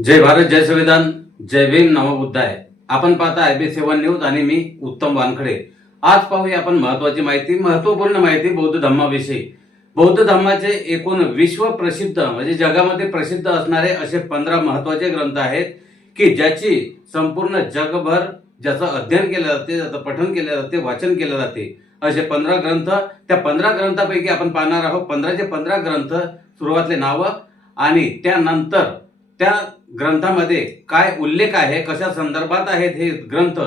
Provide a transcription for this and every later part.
जय भारत, जय संविधान, जय भीम, नमो बुद्धाय. आपण पाहता IB7 न्यूज आणि मी उत्तम वानखडे. आज पाहूया आपण महत्वपूर्ण माहिती बौद्ध धम्माविषयी. बौद्ध धम्माचे एकूण विश्व प्रसिद्ध म्हणजे जगामध्ये प्रसिद्ध असणारे असे 15 महत्वाचे ग्रंथ आहेत की ज्याची संपूर्ण जगभर ज्याचं अध्ययन केलं जाते, ज्याचं पठण केलं जाते, वाचन केलं जाते. असे 15 ग्रंथ. त्या 15 ग्रंथापैकी आपण पाहणार आहोत 15चे 15 ग्रंथ, सुरुवातले नावं आणि त्यानंतर त्या ग्रंथामध्ये काय उल्लेख आहे, कशा संदर्भात आहेत हे ग्रंथ,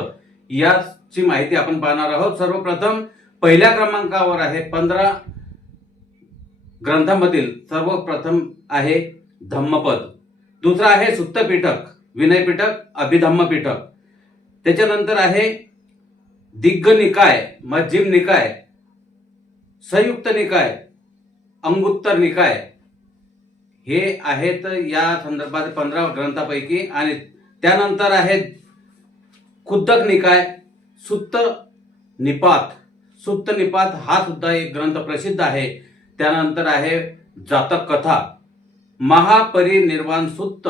याची माहिती आपण पाहणार आहोत. सर्वप्रथम पहिल्या क्रमांकावर आहे 15 ग्रंथांमधील सर्वप्रथम आहे धम्मपद. दुसरा आहे सुत्त पिटक, विनय पिटक, अभिधम्म पिटक. त्याच्यानंतर आहे दिग्ग निकाय, मध्यम निकाय, संयुक्त निकाय, अंगुत्तर निकाय. हे आहेत या संदर्भात 15 ग्रंथापैकी. आणि त्यानंतर आहे खुद्दक निकाय, सुत्त निपात. सुत्त निपात हा सुद्धा एक ग्रंथ प्रसिद्ध आहे. त्यानंतर आहे जातक कथा, महापरिनिर्वाण सुत्त,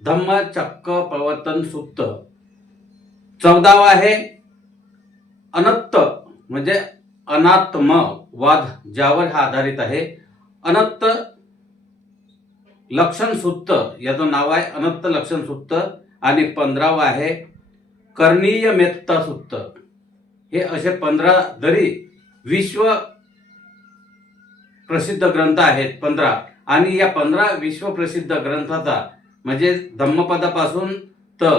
धम्मचक्र प्रवर्तन सुत्त. 14वा आहे अनत्त म्हणजे अनात्मवाद, ज्यावर हा आधारित आहे. अनंत लक्षण सुत्त, याचं नाव आहे अनंत लक्षण सुत्त. आणि 15वा आहे कर्णीय मेत्ता सुत्त. हे असे 15 जरी विश्व प्रसिद्ध ग्रंथ आहेत 15. आणि या 15 विश्व प्रसिद्ध ग्रंथाचा म्हणजे धम्मपदापासून तर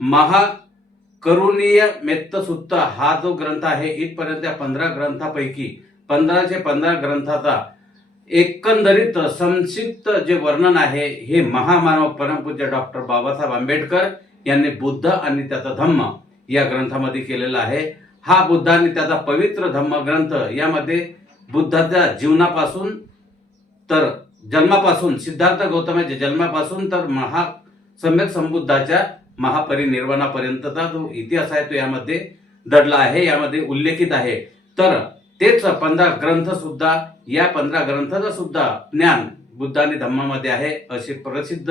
महाकरुणीय मेत्त सुत्त हा जो ग्रंथ आहे इथपर्यंत या 15 ग्रंथापैकी 15चे 15 ग्रंथाचा एकंदरीत संक्षिप्त जे वर्णन आहे हे महामानव परमपूज्य डॉक्टर बाबासाहेब आंबेडकर यांनी बुद्ध आणि त्याचा धम्म या ग्रंथामध्ये केलेला आहे. हा बुद्ध आणि त्याचा पवित्र धम्म ग्रंथ यामध्ये बुद्धाच्या जीवनापासून तर जन्मापासून, सिद्धार्थ गौतमाच्या जन्मापासून तर सम्यक संबुद्धाच्या महापरिनिर्वाणापर्यंतचा जो इतिहास आहे तो यामध्ये दडला आहे, यामध्ये उल्लेखित आहे. तर तेच 15 ग्रंथ सुद्धा, या 15 ग्रंथाचं सुद्धा ज्ञान बुद्ध आणि धम्मामध्ये आहे. असे प्रसिद्ध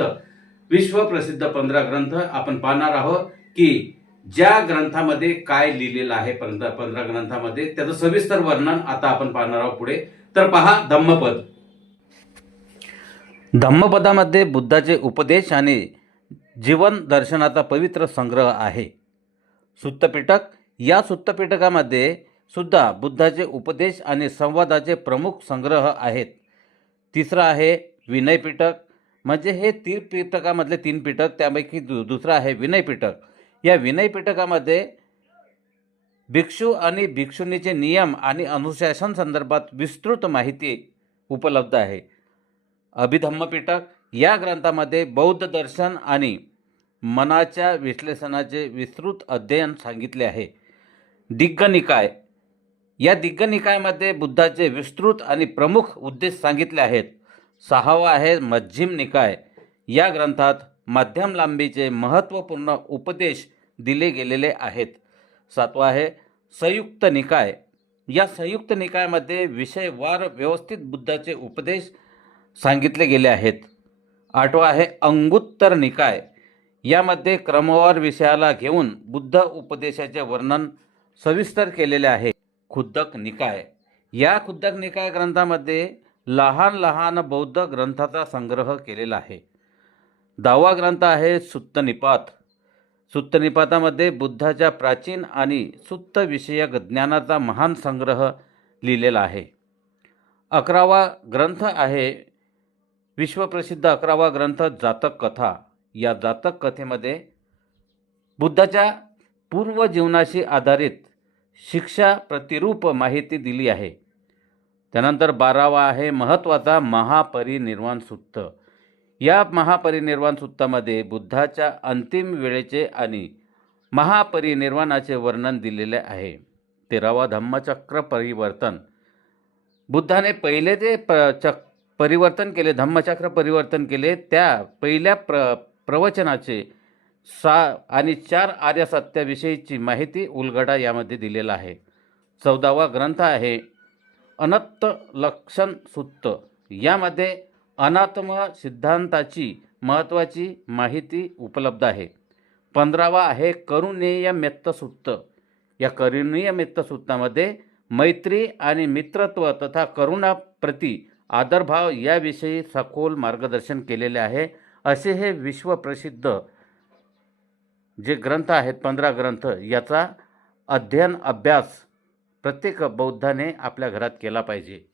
विश्व प्रसिद्ध 15 ग्रंथ आपण पाहणार आहोत की ज्या ग्रंथामध्ये काय लिहिलेलं आहे 15 ग्रंथामध्ये त्याचं सविस्तर वर्णन आता आपण पाहणार आहोत पुढे. तर पहा धम्मपद. धम्मपदामध्ये बुद्धाचे उपदेश आणि जीवन दर्शनाचा पवित्र संग्रह आहे. सुत्तपिटक, या सुत्तपिटकामध्ये सुद्धा बुद्धाचे उपदेश आणि संवादाचे प्रमुख संग्रह आहेत. तिसरं आहे विनय पिटक, म्हणजे हे 3 पिटकामधले 3 पिटक, त्यापैकी दुसरं आहे विनय पिटक. या विनय पिटकामध्ये भिक्षू आणि भिक्षुणीचे नियम आणि अनुशासन संदर्भात विस्तृत माहिती उपलब्ध आहे. अभिधम्म पिटक, या ग्रंथामध्ये बौद्ध दर्शन आणि मनाच्या विश्लेषणाचे विस्तृत अध्ययन सांगितले आहे. दिग्ग निकाय, या दिग्ग निकायामध्ये बुद्धाचे विस्तृत आणि प्रमुख उद्देश सांगितले आहेत. 6वा आहे मध्यम निकाय, या ग्रंथात मध्यम लांबीचे महत्त्वपूर्ण उपदेश दिले गेलेले आहेत. 7वा आहे संयुक्त निकाय, या संयुक्त निकायामध्ये विषयवार व्यवस्थित बुद्धाचे उपदेश सांगितले गेले आहेत. 8वा आहे अंगुत्तर निकाय, यामध्ये क्रमवार विषयाला घेऊन बुद्ध उपदेशाचे वर्णन सविस्तर केलेले आहे. खुद्दक निकाय, या खुद्दक निकाय ग्रंथामध्ये लहान लहान बौद्ध ग्रंथाचा संग्रह केलेला आहे. 10वा ग्रंथ आहे सुत्तनिपात. सुत्तनिपातामध्ये बुद्धाच्या प्राचीन आणि सुत्त विषयक ज्ञानाचा महान संग्रह लिहिलेला आहे. 11वा ग्रंथ आहे विश्वप्रसिद्ध 11वा ग्रंथ जातक कथा. या जातक कथेमध्ये बुद्धाच्या पूर्वजीवनाशी आधारित शिक्षा प्रतिरूप माहिती दिली आहे. त्यानंतर 12वा आहे महत्त्वाचा महापरिनिर्वाण सुत्त. या महापरिनिर्वाण सुत्तामध्ये बुद्धाच्या अंतिम वेळेचे आणि महापरिनिर्वाणाचे वर्णन दिलेले आहे. 13वा धम्मचक्र परिवर्तन, बुद्धाने पहिले जे परिवर्तन केले, धम्मचक्र परिवर्तन केले, त्या पहिल्या प्रवचनाचे 6 आणि 4 आर्य सत्याविषयीची माहिती उलगडा यामध्ये दिलेला आहे. 14वा ग्रंथ आहे अनंत लक्षण सुत्त. यामध्ये अनात्म सिद्धांताची महत्त्वाची माहिती उपलब्ध आहे. 15वा आहे करुणेय मेत्त सुत्त. या करुणेय मेत्त सुत्तामध्ये मैत्री आणि मित्रत्व तथा करुणाप्रती आदरभाव याविषयी सखोल मार्गदर्शन केलेले आहे. असे हे विश्वप्रसिद्ध जे ग्रंथ आहेत 15 ग्रंथ, याचा अध्ययन अभ्यास प्रत्येक बौद्धाने आपल्या घरात केला पाहिजे.